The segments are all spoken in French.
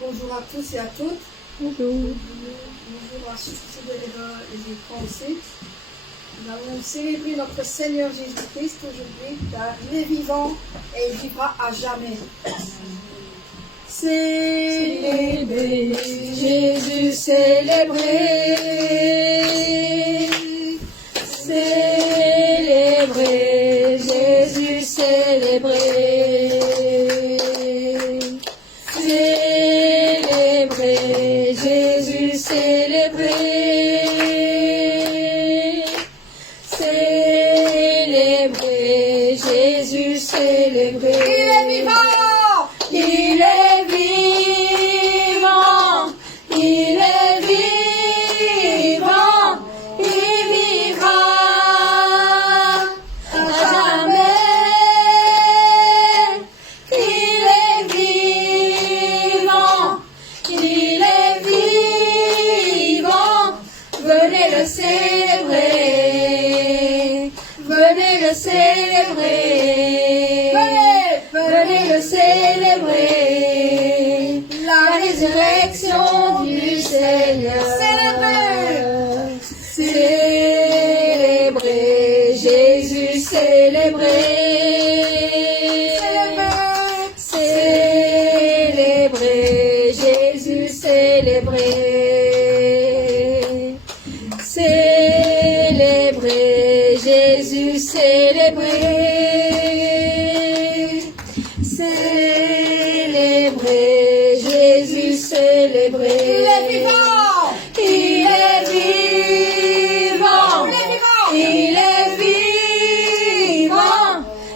Bonjour à tous et à toutes. Bonjour. Bonjour à ceux qui sont derrière les écrans aussi. Nous allons célébrer notre Seigneur Jésus-Christ aujourd'hui, car il est vivant et il vivra à jamais. Célébrer Jésus, célébrer. Célébrer Jésus, célébrer. Célébrer Jésus, célébrer. Célébrer Jésus, célébrer. Il est vivant! Il est vivant, il est vivant, il vivra à jamais. Il est vivant, il est vivant. Venez le célébrer, venez le célébrer. Venez le célébrer, la résurrection du Seigneur. Célébrer Jésus, célébrer. Célébrer Jésus, célébrer. Célébrer Jésus, célébrer. Célébrer Jésus, célébrer. Il est vivant! Il est vivant. Il est vivant.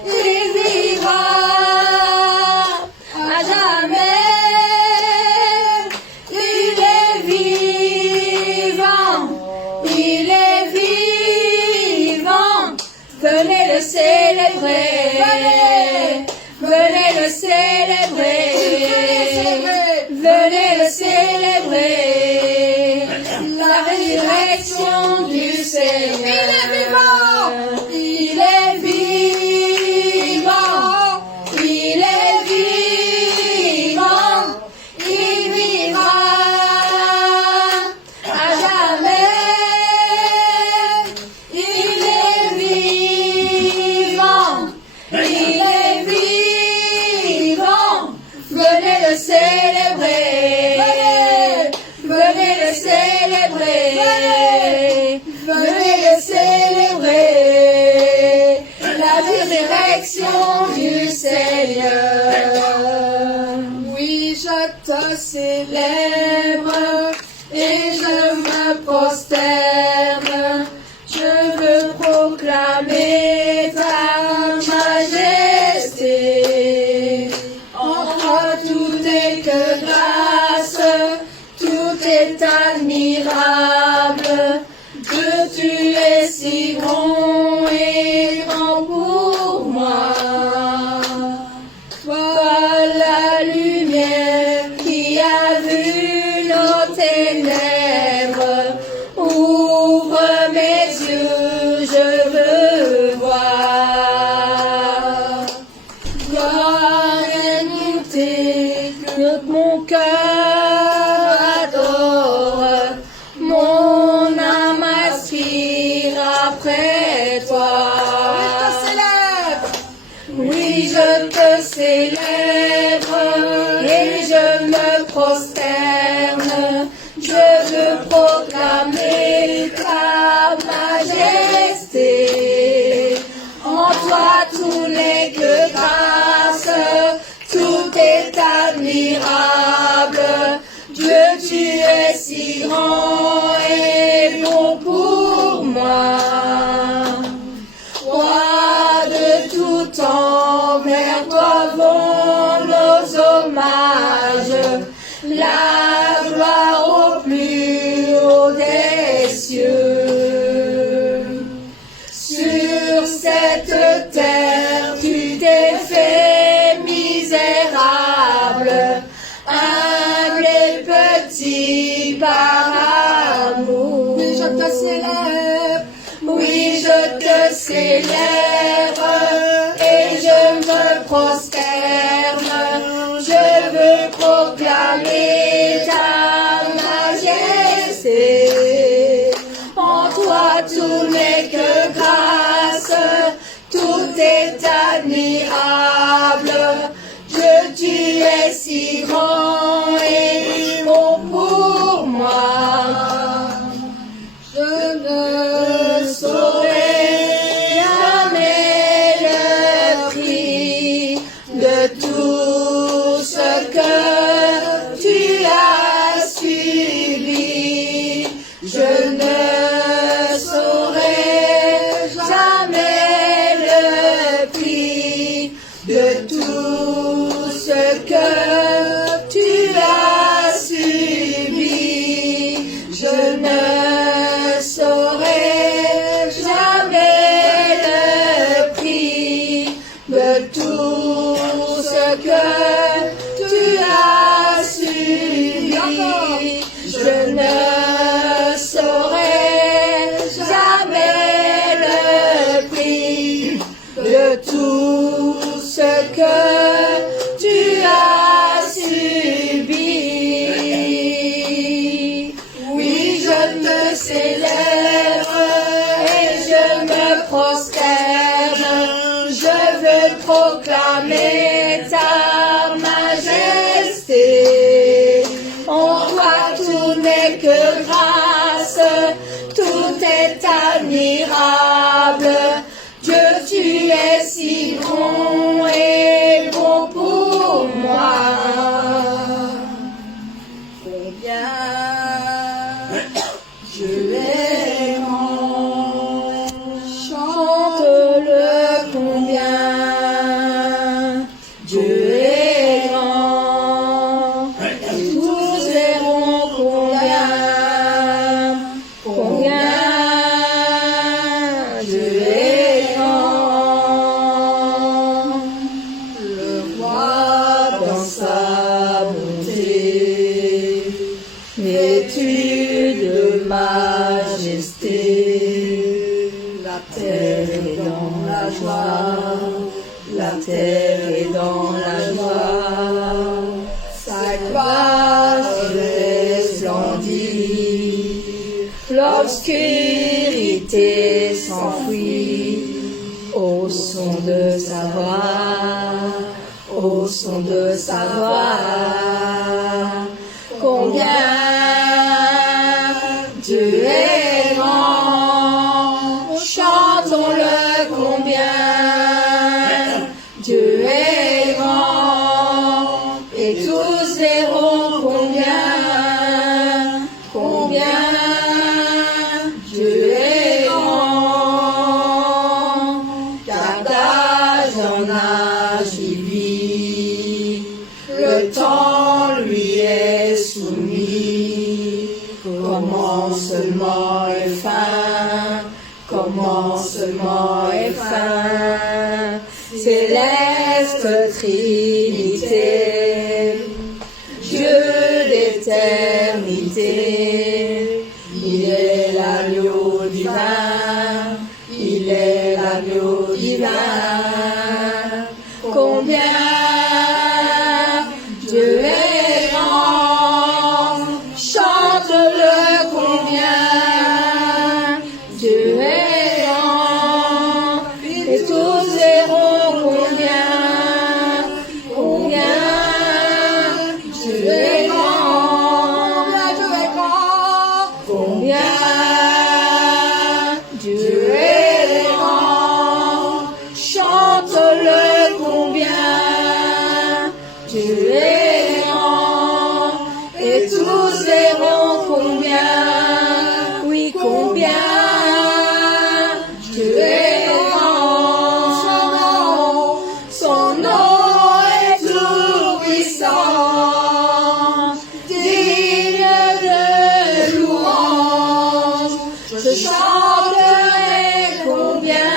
Il vivra à jamais. Il est vivant. Il est vivant. Venez le célébrer. Venez le célébrer, venez le célébrer, la résurrection du Seigneur. Il est vivant, il est vivant, il vivra à jamais. Il est vivant, il est venez le célébrer, venez le célébrer, venez le célébrer, la résurrection du Seigneur. Oui, je te Célèbre et je me prosterne, je veux proclamer ta majesté. Tout est que grâce, tout est admirable. Dieu, tu es si grand et grand pour moi. Toi, la lumière qui a vu nos ténèbres, ouvre mes yeux, je veux voir. Mon cœur adore, mon âme aspire après toi. Oui, je te célèbre et je me prosterne. Je veux proclamer ta majesté. En toi tout n'est que grâce. Tout est admirable, Dieu, tu es si grand et bon pour moi. Roi de tout temps, vers toi vont nos hommages, la gloire au plus haut des cieux. Sur cette terre, tu t'es fait misérable, humble et petit par amour. Oui, je te célèbre. Oui, je te célèbre et je me prosterne. Je veux proclamer vaste splendide. L'obscurité s'enfuit au son de sa voix, au son de sa voix. Combien Dieu est grand, chantons-le combien Dieu est grand, et tous verront combien Dieu est grand, car d'âge en âge il vit, le temps lui est soumis. Commencement et fin, commencement et fin, céleste Trinité, Dieu d'éternité, il est l'agneau divin, il est l'agneau divin. Combien Dieu est grand, chante-le combien Dieu est grand, et tous verront combien Dieu est grand, combien Dieu est grand, chante-le combien Dieu est grand, et tous verront combien Dieu est grand. Son nom est tout puissant, digne de louange. Je chanterai combien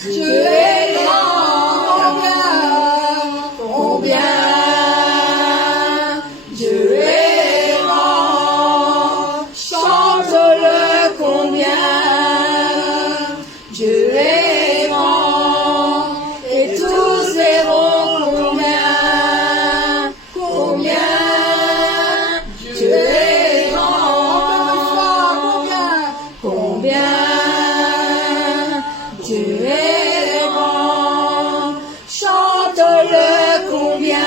Dieu est grand, combien Dieu est grand. Chante-le combien Dieu est grand, et tous verront combien Dieu est grand, combien Dieu est grand. Chante-le combien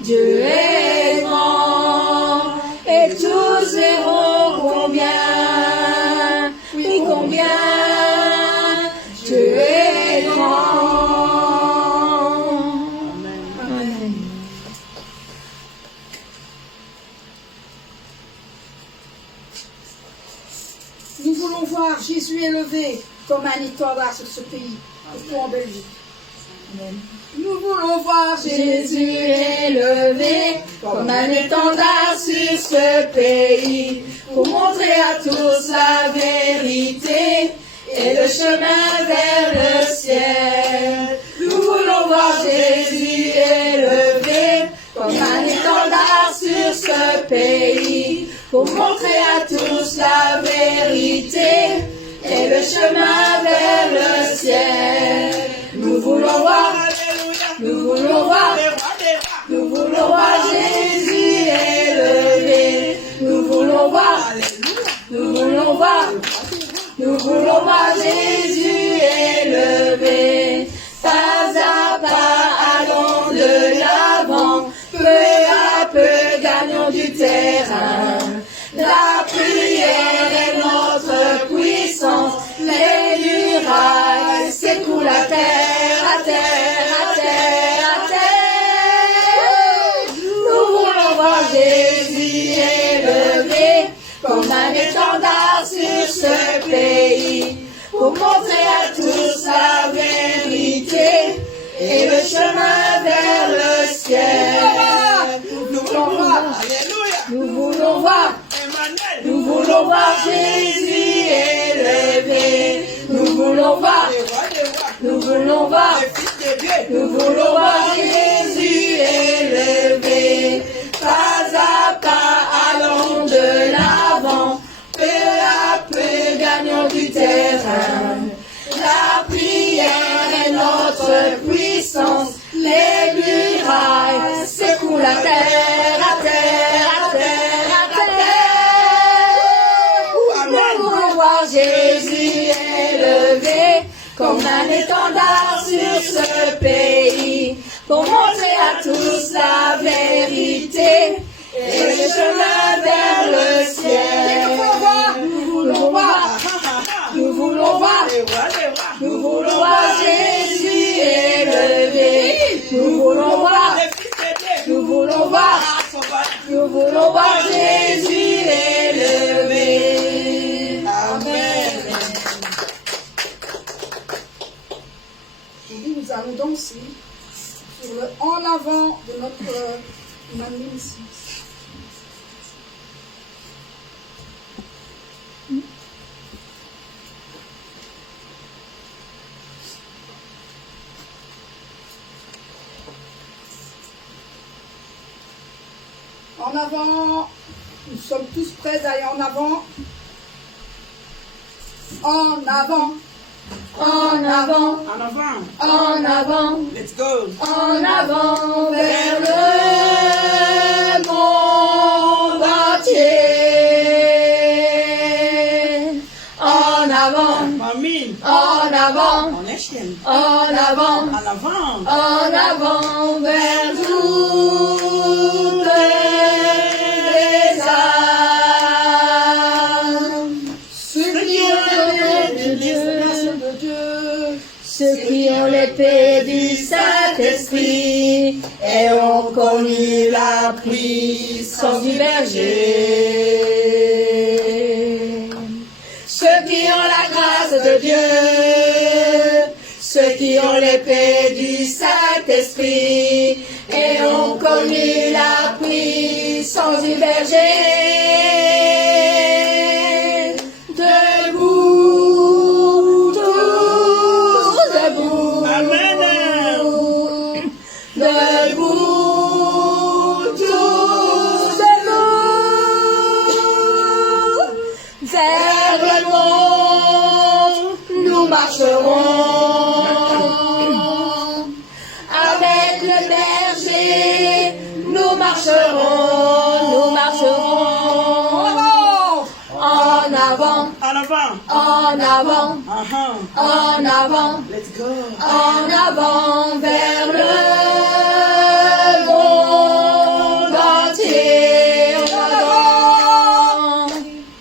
Dieu est grand, et tous verront combien Dieu est grand. Amen. Nous voulons voir Jésus élevé comme un étendard sur ce pays, surtout en Belgique. Nous voulons voir Jésus élevé comme un étendard sur ce pays, pour montrer à tous la vérité et le chemin vers le ciel. Nous voulons voir Jésus élevé comme un étendard sur ce pays, pour montrer à tous la vérité et le chemin vers le ciel. Nous voulons voir Jésus élevé. Nous voulons voir Jésus élevé. Pas à pas, allons de l'avant, peu à peu, gagnons du terrain. La prière est notre puissance, les murailles s'écroulent à terre, à terre, à terre, à terre. Nous voulons voir Jésus élevé comme un étendard sur ce pays, pour montrer à tous la vérité et le chemin vers le ciel. Nous voulons voir Jésus élevé. Nous voulons voir Jésus élevé. Pas à pas, allons de l'avant, peu à peu, gagnons du terrain. La prière est notre puissance, les murailles la terre, à terre, à terre, à terre. Nous voulons voir Jésus élevé comme un étendard sur ce pays, pour montrer à tous la vérité et le chemin vers le ciel. Nous voulons voir, nous voulons voir, nous voulons voir Jésus élevé. Nous voulons voir, nous voulons voir, nous voulons voir Jésus élevé. Amen. Aujourd'hui, nous allons danser sur le en avant de notre magnificence. En avant, nous sommes tous prêts à aller en avant. En avant. En avant, En avant. en avant, Let's go. en avant vers le monde entier. En avant, Mamie. en avant, On est chienne. en avant, En avant. en avant vers toutes les âmes. Ceux qui ont ceux qui ont l'épée du Saint-Esprit et ont connu la puissance du berger. Ceux qui ont la grâce de Dieu, ceux qui ont l'épée du Saint-Esprit et ont connu la puissance du berger. Debout, tous debout. Amen. Debout, tous debout. Vers le monde, nous marcherons. Avec le berger, nous marcherons, nous marcherons. En avant, En avant. en avant, Uh-huh. en avant, Let's go. en avant vers le monde entier.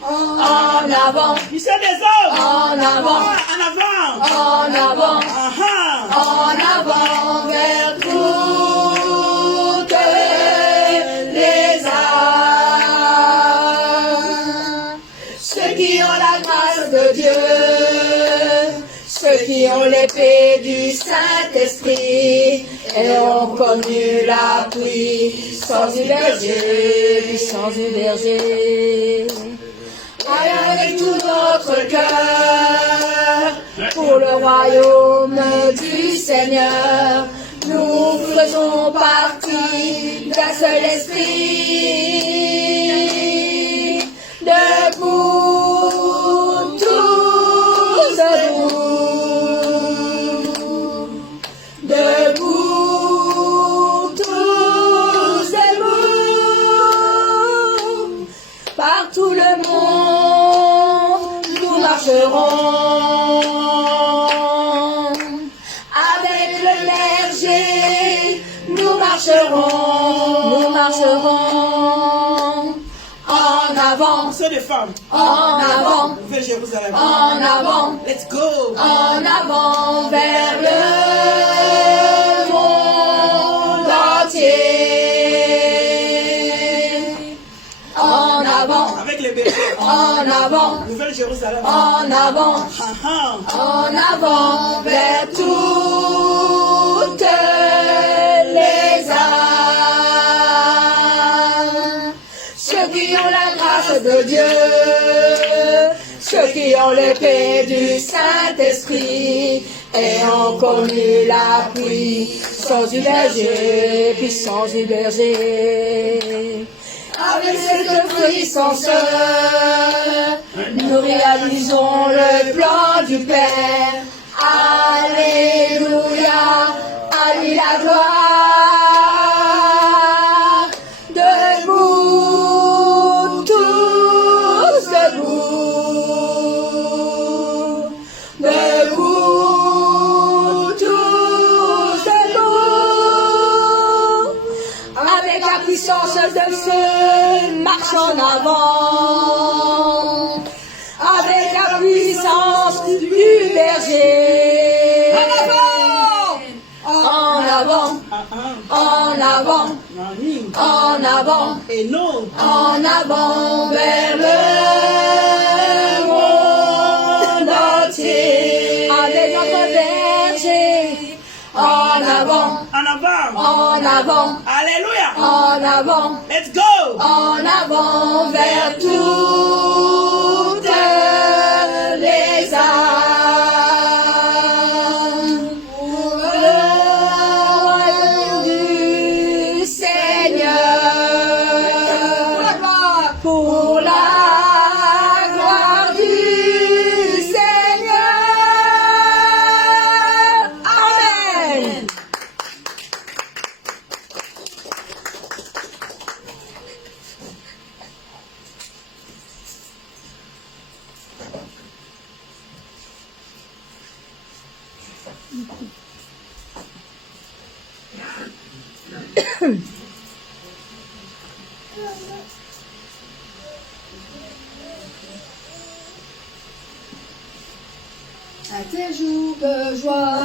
En avant, Il c'est des hommes. en avant, En avant. en avant, Uh-huh. en avant vers toutes les âmes. Ceux qui ont la grâce de Dieu, ceux qui ont l'épée du Saint-Esprit et ont connu la puissance du berger, puissance du berger. Allons avec tout notre cœur pour le royaume du Seigneur. Nous faisons partie d'un seul esprit. Debout, tous debout. Debout, tous debout. Partout le monde, nous marcherons. Avec le berger, nous marcherons. Nous marcherons. En avant, C'est des femmes. en avant, Vers Jérusalem. en avant, Let's go. en avant vers le monde entier. En avant, Avec les bergers. en avant, Nouvelle Jérusalem. en avant, Uh-huh. en avant vers toutes les âmes. Ceux qui ont la grâce de Dieu, ceux qui ont l'épée du Saint-Esprit et ont connu la puissance du berger, puissance du berger. Avec cette puissance, nous réalisons le plan du Père. Alléluia, à lui la gloire. avec la puissance de feu, marche en avant, avec la puissance du berger. En avant, en avant, en avant, Et non. en avant vers le monde entier. Avec notre berger, en avant, En avant. en avant, Alléluia. en avant, Let's go. en avant vers toutes les âmes. Pour le royaume du Seigneur, pour la gloire du Seigneur. Amen. À tes jours de joie,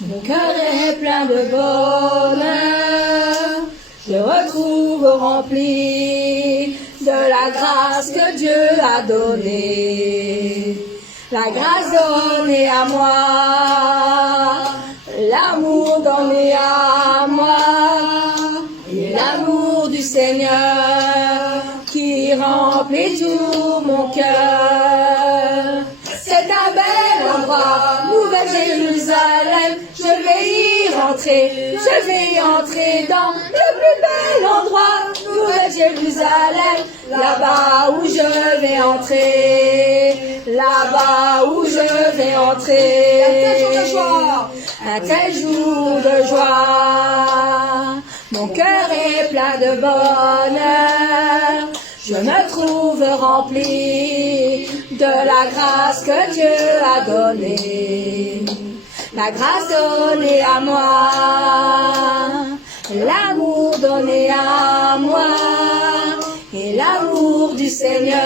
Mon cœur est plein de bonheur, je retrouve rempli de la grâce que Dieu a donnée. La grâce donnée à moi, l'amour donné à moi, et l'amour du Seigneur qui remplit tout mon cœur. C'est un bel endroit, Nouvelle Jérusalem, je vais y rentrer, je vais y entrer dans le plus bel endroit, Nouvelle Jérusalem, là-bas où je vais entrer, là-bas où je vais entrer. Un tel jour de joie, mon cœur est plein de bonheur, je me trouve rempli de la grâce que Dieu a donnée. La grâce donnée à moi, l'amour donné à moi, et l'amour du Seigneur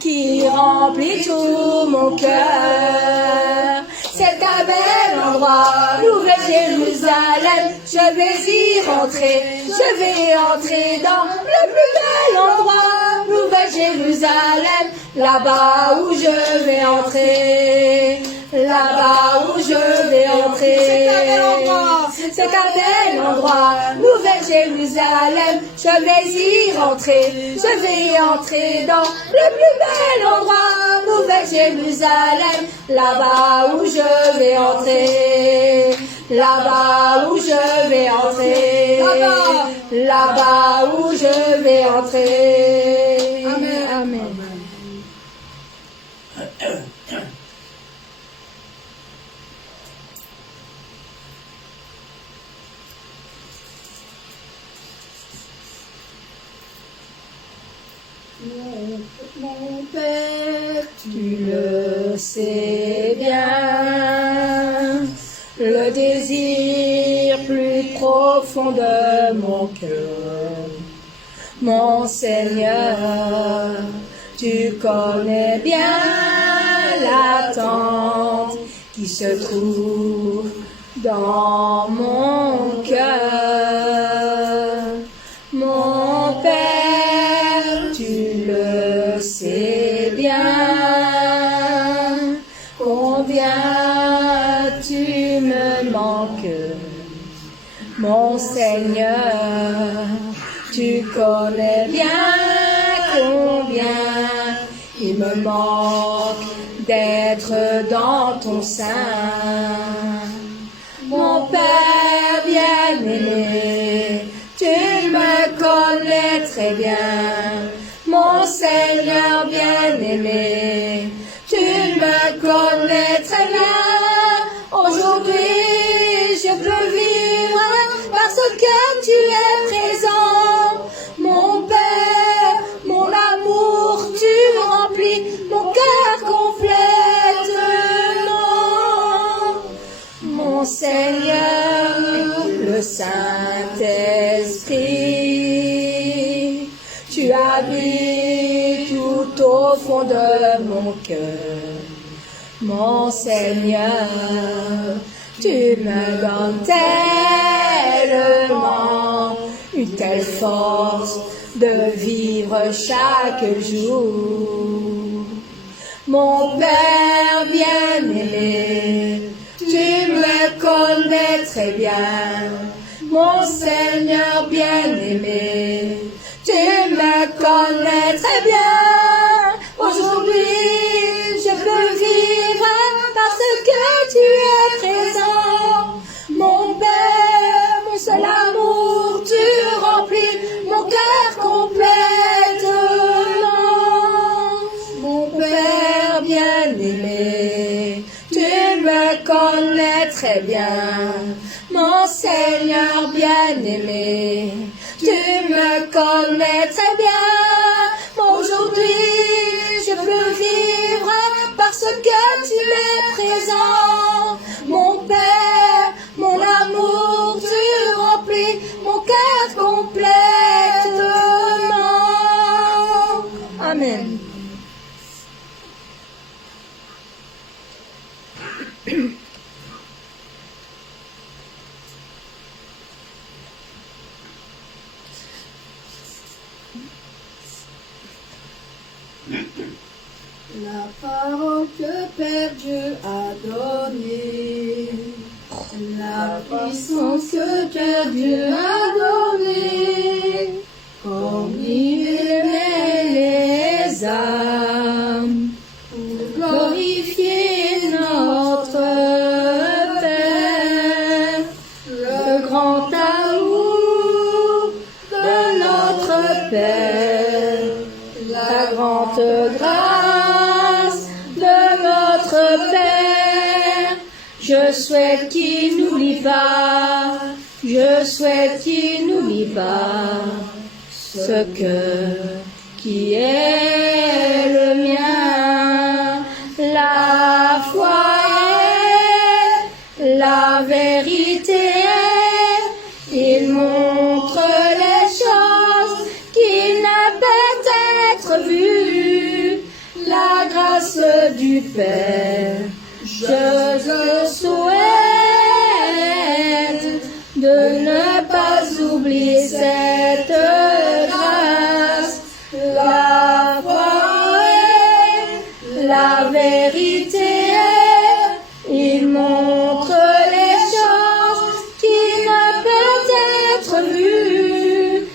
qui remplit tout mon cœur. C'est un bel endroit, Nouvelle Jérusalem, je vais y rentrer, je vais entrer dans le plus bel endroit, Nouvelle Jérusalem, là-bas où je vais entrer, là-bas où je vais entrer. C'est un bel endroit, Nouvelle Jérusalem, je vais y rentrer, je vais y entrer dans le plus bel endroit, Nouvelle Jérusalem, là-bas où je vais entrer, là-bas où je vais entrer, là-bas où je vais entrer. Amen. Amen. mon Père, Tu le sais bien, le désir plus profond de mon cœur. Mon Seigneur, tu connais bien l'attente qui se trouve dans mon cœur. Mon Père, tu le sais bien, combien tu me manques. Mon Seigneur, tu connais bien combien il me manque d'être dans ton sein. Mon Père bien-aimé, tu me connais très bien. Mon Seigneur bien-aimé, tu me connais très bien. Aujourd'hui, je peux vivre parce que tu es présent. Mon Père, mon amour, tu remplis mon cœur complètement. Mon Seigneur, le Saint-Esprit au fond de mon cœur. Mon Seigneur, tu me donnes tellement une telle force de vivre chaque jour. Mon Père bien-aimé, tu me connais très bien. Mon Seigneur bien-aimé, tu me connais très bien. Aujourd'hui, je peux vivre parce que tu es présent. Mon Père, mon seul amour, tu remplis mon cœur complètement. Mon Père bien-aimé, tu me connais très bien. Mon Seigneur bien-aimé, tu me connais très bien. Aujourd'hui, je peux vivre parce que tu es présent. Mon Père, mon amour, tu remplis mon cœur complètement. Amen. La parole que Père Dieu a donnée, la puissance que Père Dieu a donnée, comme il aimait les âmes, pour glorifier notre Père, le grand amour de notre Père, la grande grâce de notre Père. Je souhaite qu'il n'oublie pas, je souhaite qu'il n'oublie pas ce cœur qui est le mien. La foi est la vérité, il montre les choses qui ne peuvent être vues. La grâce du Père, je le souhaite, de ne pas oublier cette grâce. La foi est la vérité, il montre les choses qui ne peuvent être vues.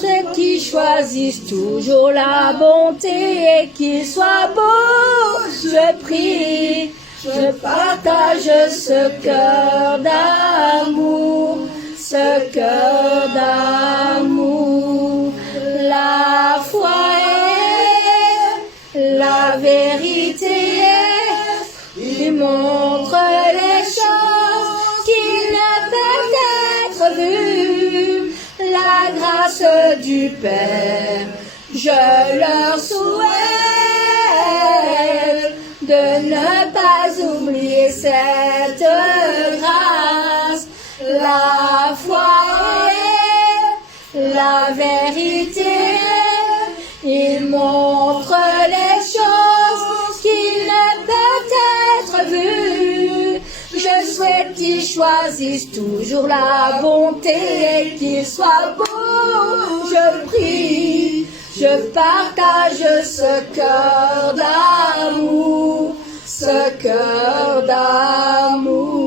Ceux qui choisissent toujours la bonté et qu'ils soient beaux, je prie, je partage ce cœur d'amour, ce cœur d'amour. La foi est la vérité, il montre les choses qui ne peuvent être vues. La grâce du Père, je leur souhaite de ne pas oublier cette grâce. La foi est la vérité, il montre les choses qui ne peuvent être vues. Je souhaite qu'ils choisissent toujours la bonté et qu'ils soient beaux. Je prie, je partage ce cœur d'amour, ce cœur d'amour.